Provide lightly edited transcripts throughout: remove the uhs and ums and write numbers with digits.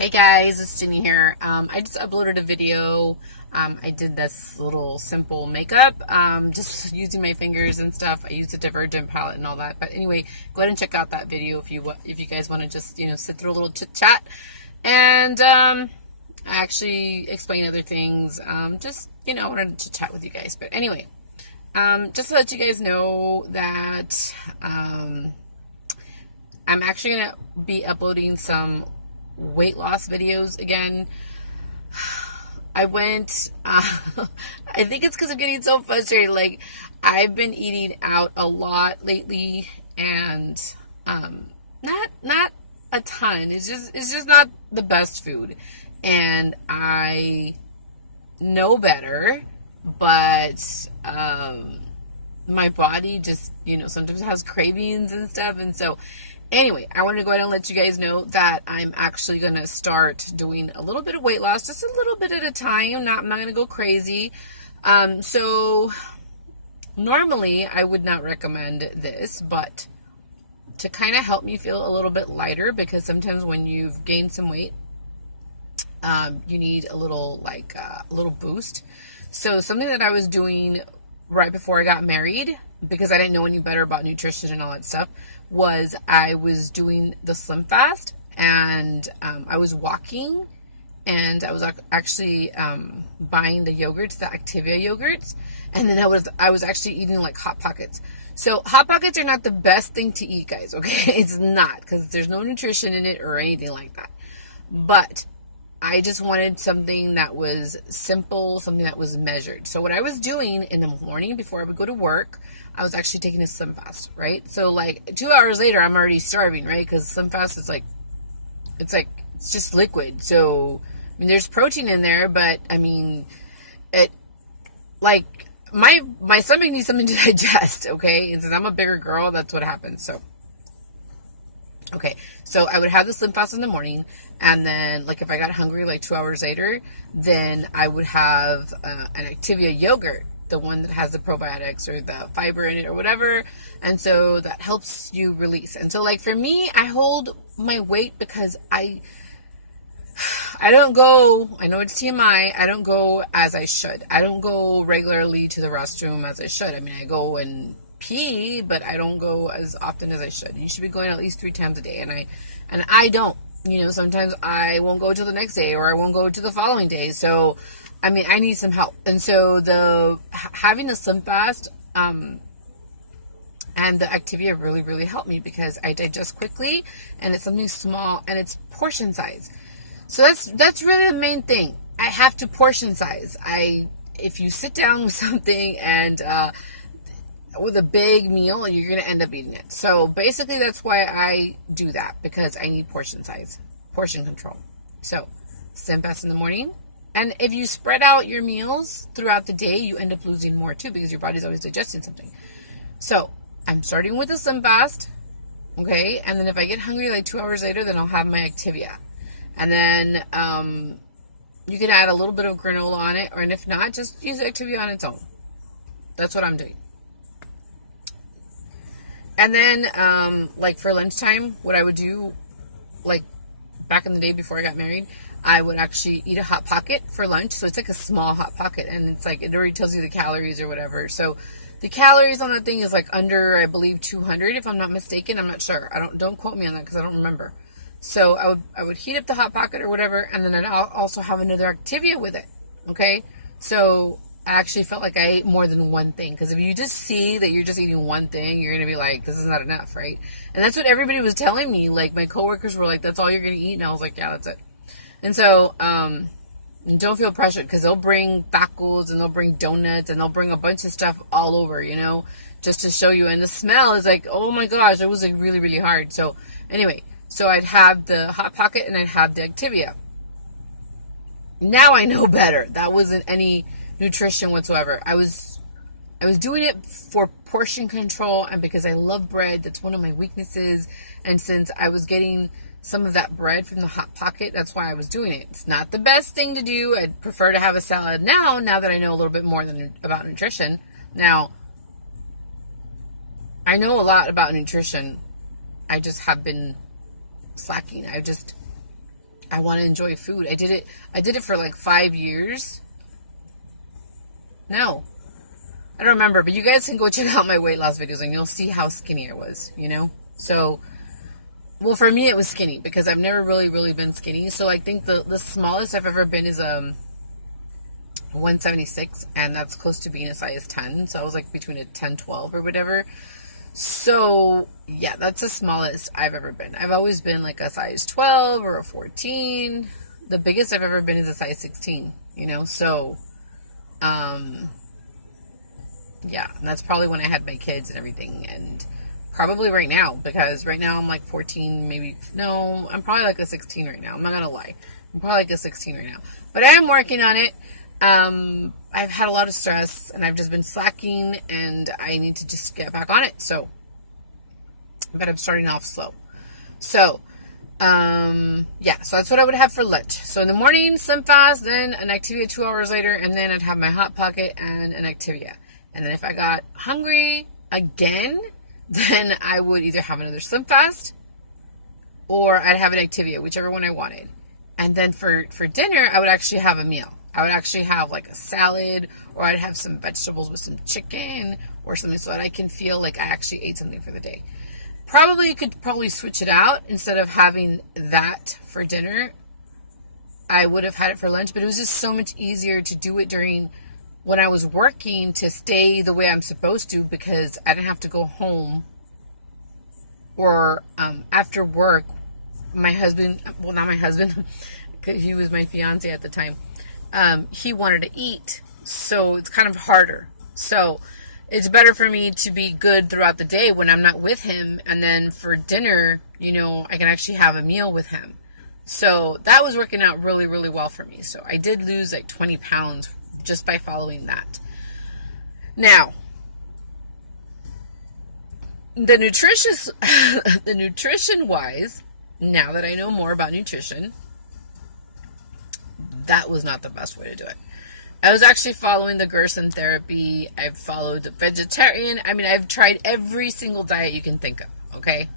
Hey guys, it's Ginny here. I just uploaded a video. I did this little simple makeup, just using my fingers and stuff. I used a Divergent palette and all that. But anyway, go ahead and check out that video if you guys want to just sit through a little chit chat, and I actually explain other things. I wanted to chat with you guys. But anyway, just to let you guys know that I'm actually gonna be uploading some weight loss videos again. I went, I think it's because I'm getting so frustrated. Like, I've been eating out a lot lately, and not a ton. It's just not the best food, and I know better, but my body just sometimes has cravings and stuff, and so. Anyway, I wanted to go ahead and let you guys know that I'm actually going to start doing a little bit of weight loss, just a little bit at a time. I'm not going to go crazy. So normally I would not recommend this, but to kind of help me feel a little bit lighter, because sometimes when you've gained some weight, you need a little boost. So something that I was doing right before I got married, because I didn't know any better about nutrition and all that stuff, was I was doing the Slim Fast, and I was walking, and I was actually buying the yogurts, the Activia yogurts, and then I was actually eating like Hot Pockets. So Hot Pockets are not the best thing to eat, guys, okay? It's not, because there's no nutrition in it or anything like that. But I just wanted something that was simple, something that was measured. So what I was doing in the morning before I would go to work, I was actually taking a Slim Fast, right? So like 2 hours later, I'm already starving, right? Because Slim Fast is it's just liquid. So, I mean, there's protein in there, but I mean, it, like, my stomach needs something to digest, okay? And since I'm a bigger girl, that's what happens. So, okay, so I would have the Slim Fast in the morning, and then, like, if I got hungry, like, 2 hours later, then I would have an Activia yogurt, the one that has the probiotics or the fiber in it or whatever, and so that helps you release. And so, like, for me, I hold my weight because I don't go, I know it's TMI, I don't go as I should. I don't go regularly to the restroom as I should. I mean, I go and pee, but I don't go as often as I should. You should be going at least 3 times a day, and I don't. Sometimes I won't go till the next day, or I won't go to the following day. So, I mean, I need some help. And so having the Slim Fast and the Activia really, really helped me, because I digest quickly, and it's something small, and it's portion size. So that's really the main thing. I have to portion size. If you sit down with something and with a big meal, you're going to end up eating it. So basically that's why I do that, because I need portion size, portion control. So Slim Fast in the morning. And if you spread out your meals throughout the day, you end up losing more too, because your body's always digesting something. So I'm starting with a Slim Fast. Okay. And then if I get hungry like 2 hours later, then I'll have my Activia. And then you can add a little bit of granola on it, and if not, just use Activia on its own. That's what I'm doing. And then, like, for lunchtime, what I would do, like, back in the day before I got married, I would actually eat a Hot Pocket for lunch. So it's like a small Hot Pocket, and it's like, it already tells you the calories or whatever. So the calories on that thing is like under, I believe, 200, if I'm not mistaken. I'm not sure. Don't quote me on that, because I don't remember. So I would heat up the Hot Pocket or whatever, and then I'd also have another Activia with it. Okay? So I actually felt like I ate more than one thing, because if you just see that you're just eating one thing, you're going to be like, this is not enough, right? And that's what everybody was telling me. Like, my coworkers were like, that's all you're going to eat? And I was like, yeah, that's it. And so, don't feel pressured, because they'll bring tacos, and they'll bring donuts, and they'll bring a bunch of stuff all over, just to show you. And the smell is like, oh my gosh, it was like really, really hard. So anyway, so I'd have the Hot Pocket, and I'd have the Activia. Now I know better. That wasn't any nutrition whatsoever. I was doing it for portion control, and because I love bread. That's one of my weaknesses. And since I was getting some of that bread from the Hot Pocket, that's why I was doing it. It's not the best thing to do. I'd prefer to have a salad now that I know a little bit more about nutrition. Now, I know a lot about nutrition. I just have been slacking. I want to enjoy food. I did it for like 5 years. No, I don't remember, but you guys can go check out my weight loss videos and you'll see how skinny I was, you know? So, well, for me, it was skinny because I've never really been skinny. So I think the smallest I've ever been is 176, and that's close to being a size 10. So I was like between a 10, 12 or whatever. So yeah, that's the smallest I've ever been. I've always been like a size 12 or a 14. The biggest I've ever been is a size 16, you know? So, yeah, and that's probably when I had my kids and everything, and probably right now, because right now I'm like 14, maybe, no, I'm probably like a 16 right now. I'm not going to lie. I'm probably like a 16 right now. But I am working on it. I've had a lot of stress, and I've just been slacking, and I need to just get back on it. So, but I'm starting off slow. So, yeah, so that's what I would have for lunch. So in the morning, Slim Fast, then an Activia 2 hours later, and then I'd have my Hot Pocket and an Activia. And then if I got hungry again, then I would either have another Slim Fast or I'd have an Activia, whichever one I wanted. And then for dinner, I would actually have a meal. I would actually have like a salad, or I'd have some vegetables with some chicken or something so that I can feel like I actually ate something for the day. Probably could switch it out. Instead of having that for dinner, I would have had it for lunch, but it was just so much easier to do it during when I was working to stay the way I'm supposed to, because I didn't have to go home or after work. My husband, well, not my husband, because he was my fiance at the time, he wanted to eat, so it's kind of harder. So it's better for me to be good throughout the day when I'm not with him, and then for dinner, you know, I can actually have a meal with him. So that was working out really well for me. So I did lose like 20 pounds just by following that. Now, the nutrition wise, now that I know more about nutrition, that was not the best way to do it. I was actually following the Gerson therapy. I've followed the vegetarian. I mean, I've tried every single diet you can think of, okay?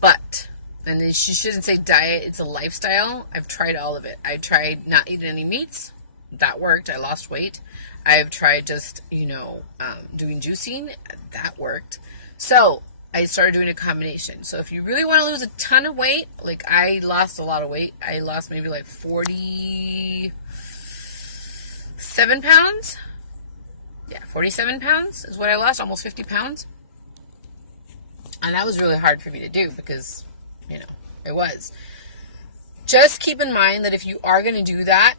But, and you shouldn't say diet, it's a lifestyle. I've tried all of it. I tried not eating any meats. That worked. I lost weight. I've tried just, doing juicing. That worked. So I started doing a combination. So if you really want to lose a ton of weight, like I lost a lot of weight. I lost maybe like 47 pounds. Yeah, 47 pounds is what I lost. Almost 50 pounds. And that was really hard for me to do because, it was. Just keep in mind that if you are going to do that,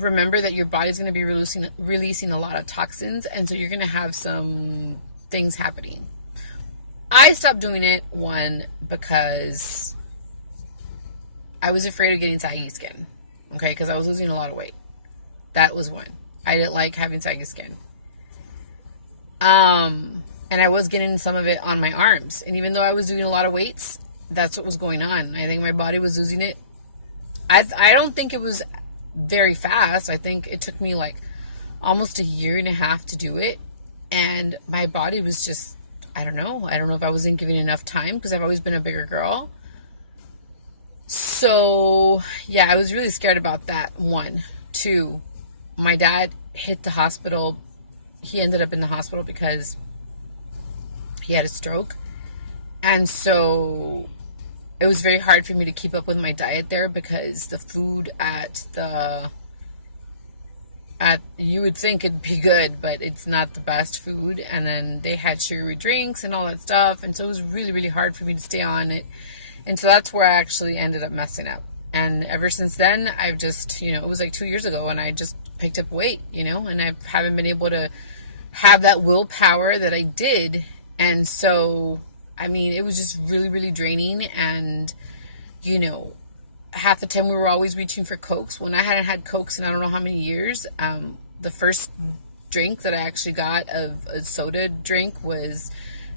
remember that your body's going to be releasing a lot of toxins, and so you're going to have some things happening. I stopped doing it, one, because I was afraid of getting saggy skin, okay, because I was losing a lot of weight. That was one. I didn't like having saggy skin. And I was getting some of it on my arms, and even though I was doing a lot of weights, that's what was going on. I think my body was losing it. I don't think it was very fast. I think it took me like almost a year and a half to do it. And my body was just, I don't know if I wasn't giving enough time because I've always been a bigger girl. So, yeah, I was really scared about that. One. Two, my dad hit the hospital. He ended up in the hospital because he had a stroke. And so it was very hard for me to keep up with my diet there because the food you would think it'd be good, but it's not the best food. And then they had sugary drinks and all that stuff. And so it was really hard for me to stay on it. And so that's where I actually ended up messing up. And ever since then, I've just, it was like 2 years ago and I just picked up weight, and I haven't been able to have that willpower that I did. And so, I mean, it was just really draining. And, half the time we were always reaching for Cokes. When I hadn't had Cokes in I don't know how many years, the first drink that I actually got of a soda drink was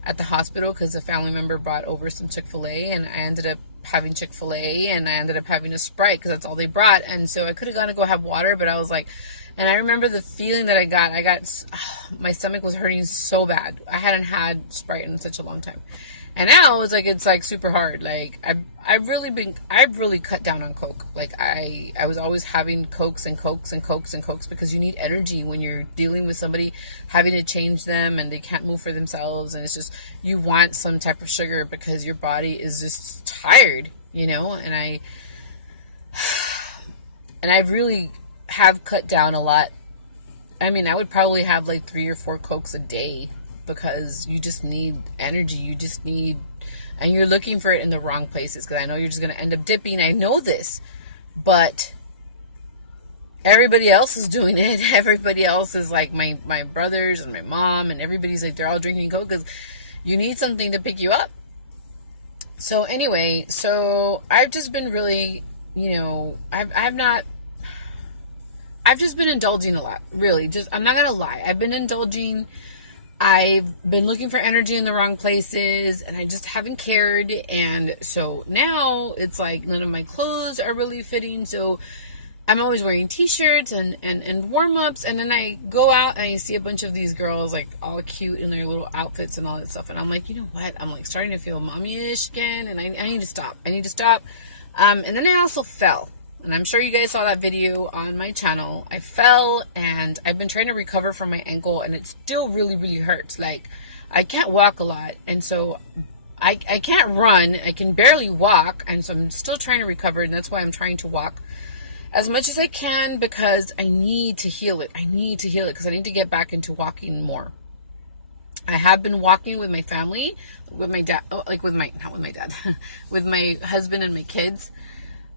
at the hospital because a family member brought over some Chick-fil-A, and I ended up having Chick-fil-A, and I ended up having a Sprite because that's all they brought. And so I could have gone to go have water, but I was like, and I remember the feeling that I got, my stomach was hurting so bad. I hadn't had Sprite in such a long time. And now it's like super hard. Like I've really cut down on Coke. Like I was always having Cokes and Cokes and Cokes and Cokes because you need energy when you're dealing with somebody having to change them and they can't move for themselves, and it's just you want some type of sugar because your body is just tired, you know. And I really have cut down a lot. I mean, I would probably have like 3 or 4 Cokes a day because you just need energy. You just need, and you're looking for it in the wrong places, because I know you're just going to end up dipping. I know this, but everybody else is doing it. Everybody else is like my brothers and my mom, and everybody's like, they're all drinking Coke because you need something to pick you up. So anyway, so I've just been really, you know, I've just been indulging a lot, really. I'm not going to lie. I've been indulging. I've been looking for energy in the wrong places, and I just haven't cared. And so now it's like none of my clothes are really fitting. So I'm always wearing t-shirts and warm-ups. And then I go out and I see a bunch of these girls like all cute in their little outfits and all that stuff. And I'm like, you know what? I'm like starting to feel mommy-ish again. And I need to stop. And then I also fell. And I'm sure you guys saw that video on my channel. I fell, and I've been trying to recover from my ankle, and it still really, really hurts. Like, I can't walk a lot, and so I can't run. I can barely walk, and so I'm still trying to recover, and that's why I'm trying to walk as much as I can, because I need to heal it. I need to heal it because I need to get back into walking more. I have been walking with my family, with my dad, not with my dad, with my husband and my kids.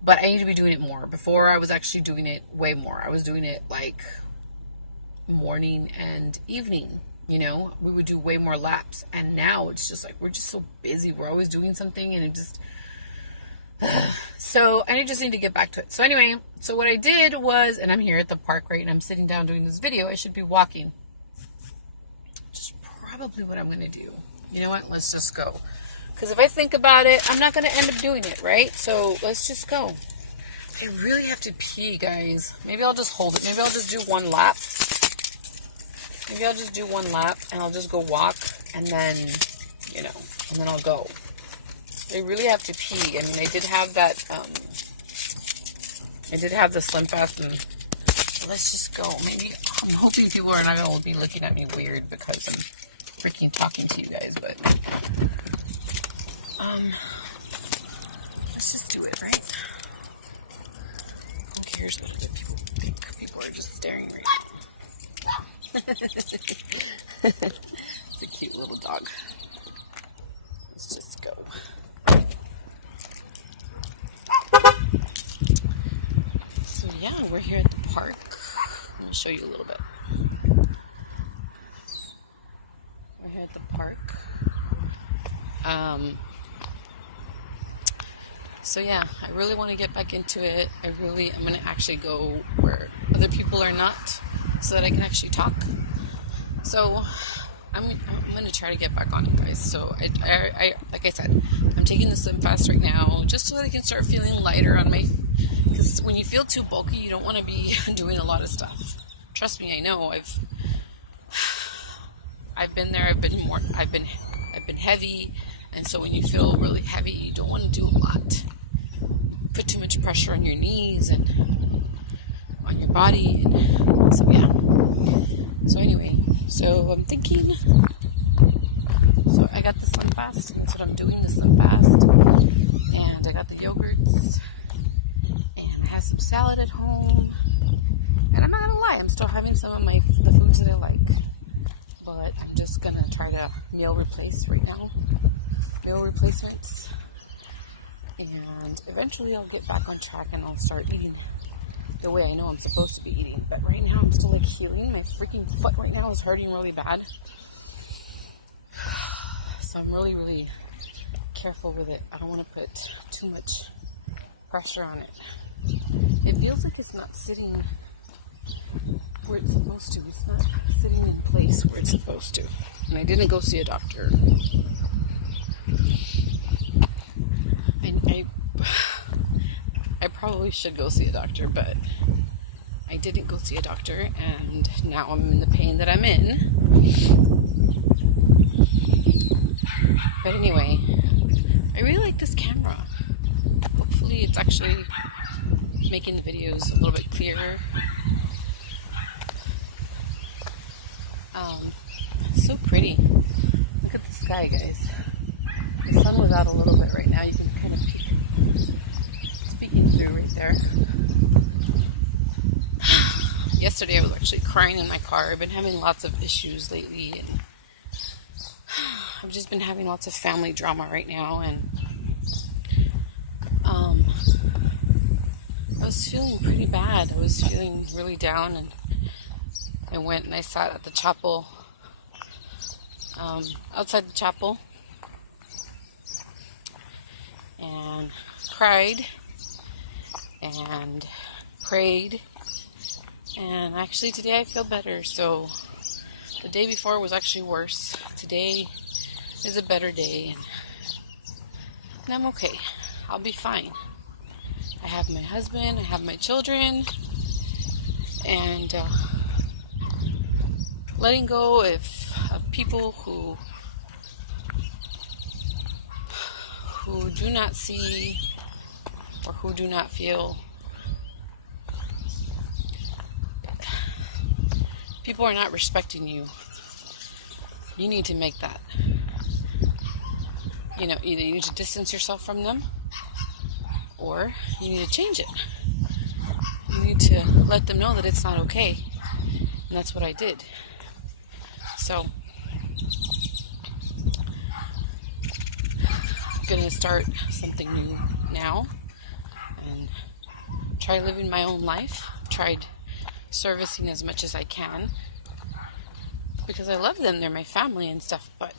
But I need to be doing it more. Before, I was actually doing it way more. I was doing it like morning and evening, you know. We would do way more laps. And now it's just like, we're just so busy. We're always doing something, and it just... So I just need to get back to it. So anyway, so what I did was, and I'm here at the park, right, and I'm sitting down doing this video. I should be walking. Which is probably what I'm going to do. You know what? Let's just go. Because if I think about it, I'm not going to end up doing it, right? So let's just go. I really have to pee, guys. Maybe I'll just hold it. Maybe I'll just do one lap. Maybe I'll just do one lap, and I'll just go walk, and then, you know, and then I'll go. I really have to pee. I mean, I did have that, I did have the Slim Fast, and let's just go. Maybe, I'm hoping people are not going to be looking at me weird because I'm freaking talking to you guys, but... let's just do it, right? Who cares what other people think? People are just staring right now. It's a cute little dog. Let's just go. So yeah, we're here at the park. I'm going to show you a little bit. We're here at the park. So yeah, I really want to get back into it. I'm going to actually go where other people are not, so that I can actually talk. So I'm going to try to get back on it, guys. So I like I said, I'm taking the Slim Fast right now, just so that I can start feeling lighter on my, because when you feel too bulky, you don't want to be doing a lot of stuff. Trust me, I know. I've been there. I've been heavy. And so when you feel really heavy, you don't want to do a lot. Put too much pressure on your knees and on your body. And so yeah. So anyway, so I'm thinking. So I got the Slim Fast, and that's what I'm doing, the Slim Fast. And I got the yogurts. And I have some salad at home. And I'm not going to lie, I'm still having some of the foods that I like. But I'm just going to try to meal replace right now. Meal replacements, and eventually I'll get back on track and I'll start eating the way I know I'm supposed to be eating. But right now I'm still like healing. My freaking foot right now is hurting really bad, so I'm really, really careful with it. I don't want to put too much pressure on it. It feels like it's not sitting where it's supposed to. It's not sitting in place where it's supposed to. And I didn't go see a doctor. I probably should go see a doctor, but I didn't go see a doctor, and now I'm in the pain that I'm in. But anyway, I really like this camera. Hopefully it's actually making the videos a little bit clearer. It's so pretty. Look at the sky, guys. The sun was out a little bit right now. You can kind of peek. It's peeking through right there. Yesterday I was actually crying in my car. I've been having lots of issues lately, and I've just been having lots of family drama right now, and I was feeling pretty bad. I was feeling really down, and I went and I sat at the chapel, outside the chapel, and cried and prayed. And actually today I feel better. So the day before was actually worse. Today is a better day, and I'm okay. I'll be fine. I have my husband, I have my children, and letting go of people who do not see or who do not feel. People are not respecting you. You need to make that. Either you need to distance yourself from them, or you need to change it. You need to let them know that it's not okay. And that's what I did. So, I'm going to start something new now and try living my own life. Tried servicing as much as I can because I love them. They're my family and stuff, but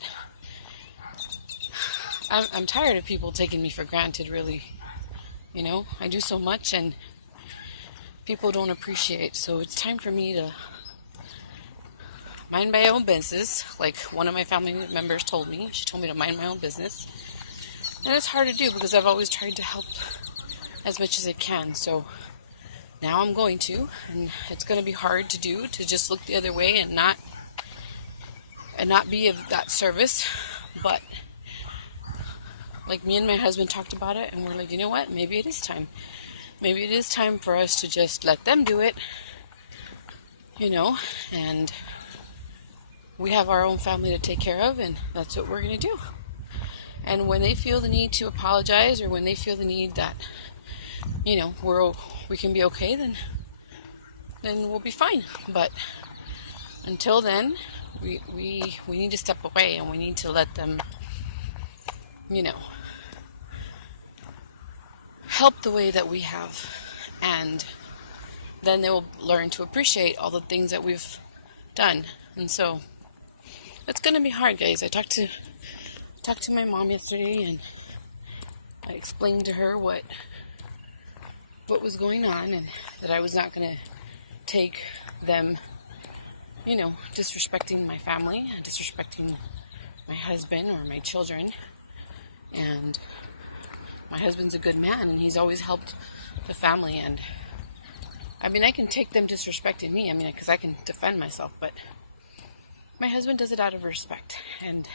I'm tired of people taking me for granted, really. I do so much and people don't appreciate. So it's time for me to mind my own business, like one of my family members told me. She told me to mind my own business. And it's hard to do because I've always tried to help as much as I can. So now I'm going to, and it's going to be hard to do, to just look the other way and not be of that service. But like me and my husband talked about it, and we're like, you know what? Maybe it is time. Maybe it is time for us to just let them do it, and we have our own family to take care of, and that's what we're going to do. And when they feel the need to apologize, or when they feel the need that, we can be okay, then we'll be fine. But until then, we need to step away, and we need to let them, help the way that we have, and then they will learn to appreciate all the things that we've done. And so it's going to be hard, guys. I talked to my mom yesterday, and I explained to her what was going on, and that I was not going to take them, disrespecting my family, and disrespecting my husband or my children. And my husband's a good man, and he's always helped the family. And I can take them disrespecting me, because I can defend myself, but my husband does it out of respect. And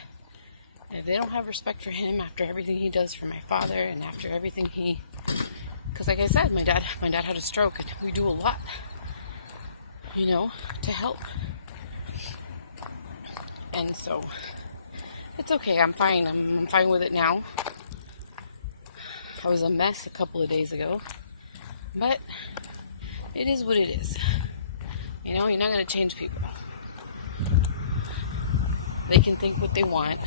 if they don't have respect for him after everything he does for my father, and after everything because like I said, my dad had a stroke, and we do a lot, to help. And so it's okay. I'm fine. I'm fine with it now. I was a mess a couple of days ago, but it is what it is. You're not going to change people. They can think what they want.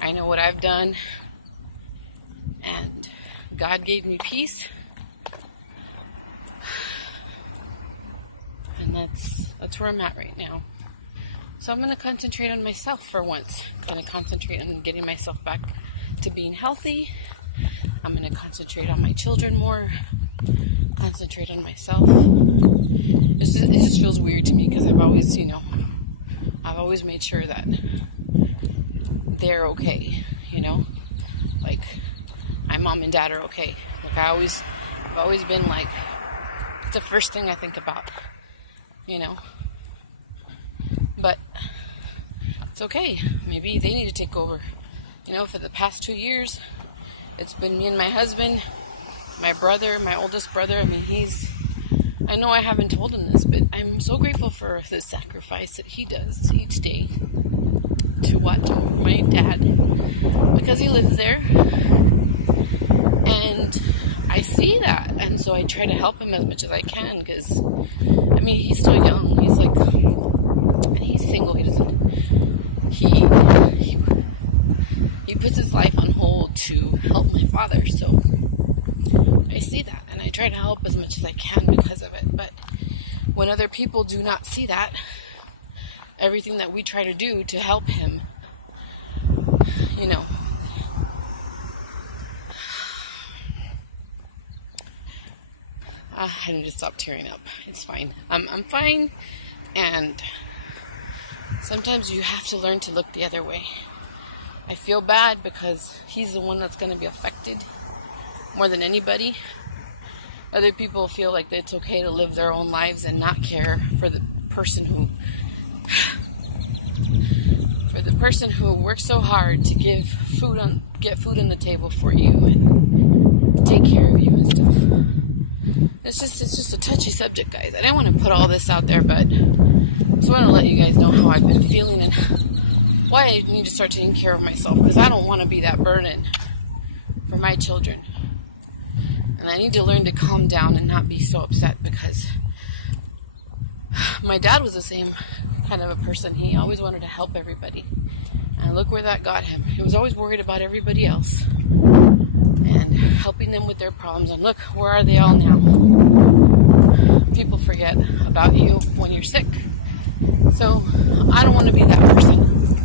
I know what I've done, and God gave me peace, and that's where I'm at right now. So I'm going to concentrate on myself for once. I'm going to concentrate on getting myself back to being healthy. I'm going to concentrate on my children more, concentrate on myself. It just feels weird to me, because I've always made sure that they're okay, like my mom and dad are okay. Like I've always been like, it's the first thing I think about, but it's okay. Maybe they need to take over For the past 2 years, it's been me and my husband, my brother, my oldest brother. I know I haven't told him this, but I'm so grateful for the sacrifice that he does each day to watch over my dad, because he lives there, and I see that, and so I try to help him as much as I can, because, he's still young, and he's single, he puts his life on hold to help my father, so I see that, and I try to help as much as I can because of it. But when other people do not see that, everything that we try to do to help him, I need to stop tearing up. It's fine. I'm fine, and sometimes you have to learn to look the other way. I feel bad because he's the one that's going to be affected more than anybody. Other people feel like it's okay to live their own lives and not care for the person who works so hard to get food on the table for you and take care of you and stuff. It's just a touchy subject, guys. I didn't want to put all this out there, but I just want to let you guys know how I've been feeling and why I need to start taking care of myself, because I don't want to be that burden for my children. And I need to learn to calm down and not be so upset, because my dad was the same kind of a person. He always wanted to help everybody. And look where that got him. He was always worried about everybody else and helping them with their problems. And look, where are they all now? People forget about you when you're sick. So I don't want to be that person.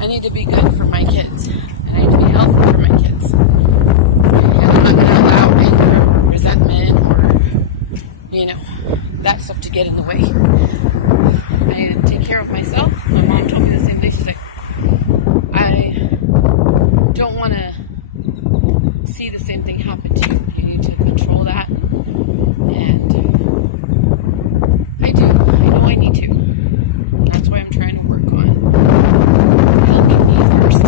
I need to be good for my kids. And I need to be healthy for my kids. And I'm not going to allow anger or resentment or, that stuff to get in the way. I need to take care of myself. My mom told me the same thing. She's like, I don't want to see the same thing happen to you. You need to control that. And I do. I know I need to. That's why I'm trying to work on helping me first.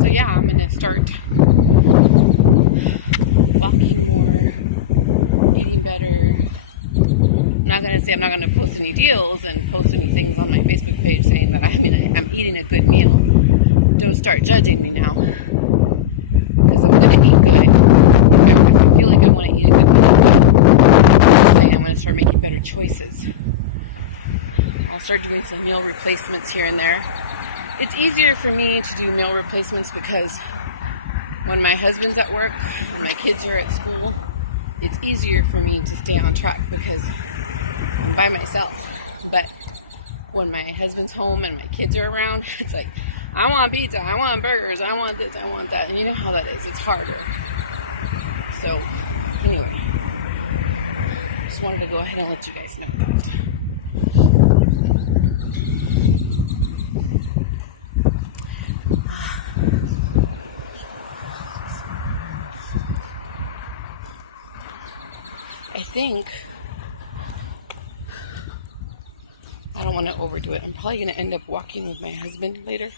So yeah, I'm going to start walking more, eating better. I'm not going to post any deals and post any things on my Facebook page saying that I'm eating a good meal. Don't start judging me now, because I'm going to eat good. If I feel like I want to eat a good meal, I'm going to start making better choices. I'll start doing some meal replacements here and there. It's easier for me to do meal replacements because when my husband's at work and my kids are at school, it's easier for me to stay on track because I'm by myself. But when my husband's home and my kids are around, it's like, I want pizza, I want burgers, I want this, I want that. And you know how that is. It's harder. So, anyway, just wanted to go ahead and let you guys know that. I don't want to overdo it. I'm probably going to end up walking with my husband later.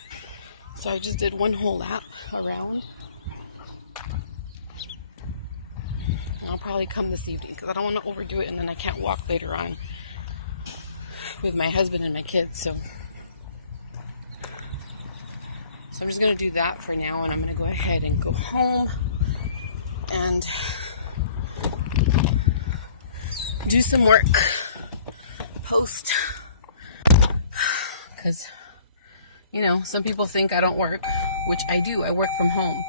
So I just did one whole lap around. I'll probably come this evening because I don't want to overdo it and then I can't walk later on with my husband and my kids. So I'm just going to do that for now, and I'm going to go ahead and go home and do some work post, because some people think I don't work, which I do. I work from home,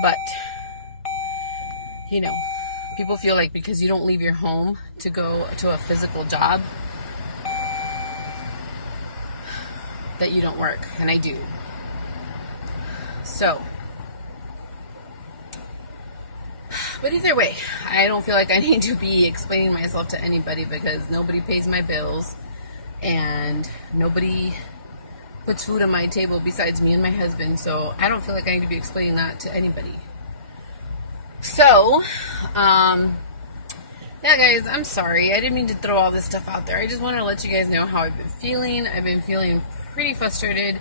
but people feel like because you don't leave your home to go to a physical job that you don't work, and I do. So, but either way, I don't feel like I need to be explaining myself to anybody because nobody pays my bills and nobody puts food on my table besides me and my husband. So I don't feel like I need to be explaining that to anybody. So, yeah, guys, I'm sorry. I didn't mean to throw all this stuff out there. I just wanted to let you guys know how I've been feeling. I've been feeling pretty frustrated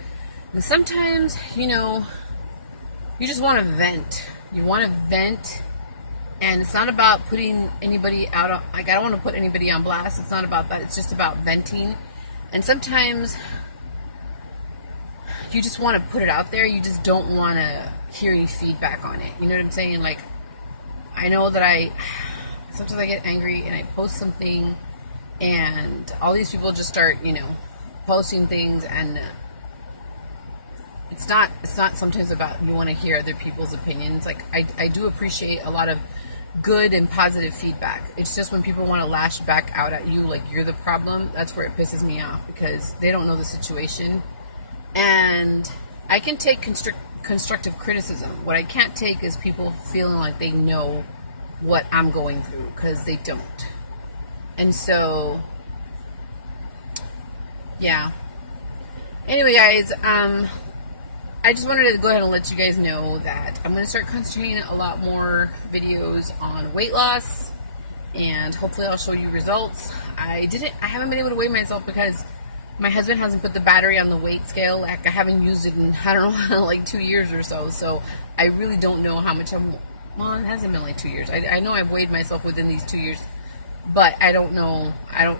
And sometimes, you know, you just want to vent. You want to vent, and it's not about putting anybody out on, like, I don't want to put anybody on blast. It's not about that. It's just about venting. And sometimes you just want to put it out there. You just don't want to hear any feedback on it. You know what I'm saying? Like, I know that sometimes I get angry and I post something and all these people just start, you know, posting things, and it's not sometimes about you want to hear other people's opinions. Like, I do appreciate a lot of good and positive feedback. It's just when people want to lash back out at you like you're the problem, that's where it pisses me off, because they don't know the situation. And I can take constructive criticism. What I can't take is people feeling like they know what I'm going through, because they don't. And so, yeah. Anyway, guys, I just wanted to go ahead and let you guys know that I'm going to start concentrating a lot more videos on weight loss, and hopefully I'll show you results. I haven't been able to weigh myself because my husband hasn't put the battery on the weight scale. Like, I haven't used it in, I don't know, like 2 years or so. So I really don't know how much well, it hasn't been like 2 years. I know I've weighed myself within these 2 years, but I don't know. I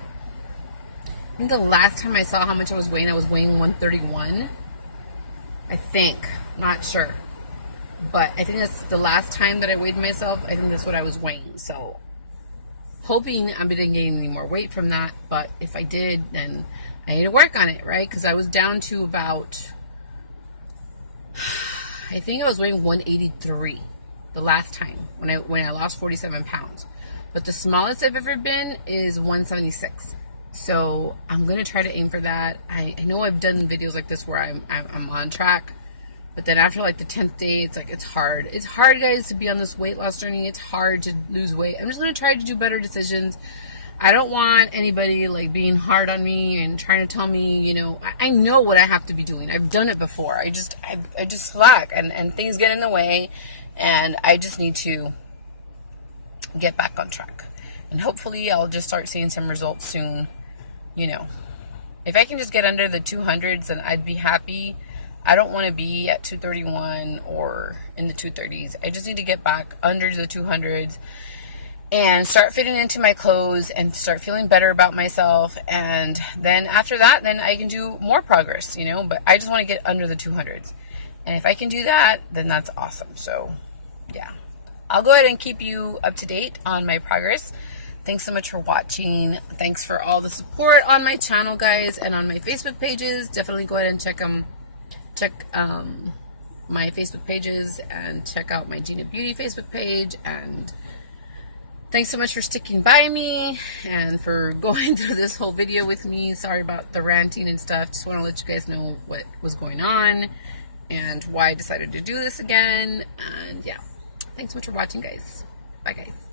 think the last time I saw how much I was weighing 131. I think. Not sure. But I think that's the last time that I weighed myself. I think that's what I was weighing. So, hoping I didn't gain any more weight from that. But if I did, then I need to work on it, right? Because I was down to about, I think I was weighing 183 the last time when I lost 47 pounds. But the smallest I've ever been is 176. So I'm going to try to aim for that. I know I've done videos like this where I'm on track, but then after like the 10th day, it's like, it's hard. It's hard, guys, to be on this weight loss journey. It's hard to lose weight. I'm just going to try to do better decisions. I don't want anybody like being hard on me and trying to tell me, you know, I know what I have to be doing. I've done it before. I just slack and things get in the way, and I just need to get back on track. And hopefully I'll just start seeing some results soon. You know, if I can just get under the 200s, then I'd be happy. I don't want to be at 231 or in the 230s. I just need to get back under the 200s and start fitting into my clothes and start feeling better about myself. And then after that, then I can do more progress, you know, but I just want to get under the 200s. And if I can do that, then that's awesome. So, yeah. I'll go ahead and keep you up to date on my progress. Thanks so much for watching. Thanks for all the support on my channel, guys, and on my Facebook pages. Definitely go ahead and check my Facebook pages, and check out my Gina Beauty Facebook page. And thanks so much for sticking by me and for going through this whole video with me. Sorry about the ranting and stuff. Just want to let you guys know what was going on and why I decided to do this again. And yeah, thanks so much for watching, guys. Bye, guys.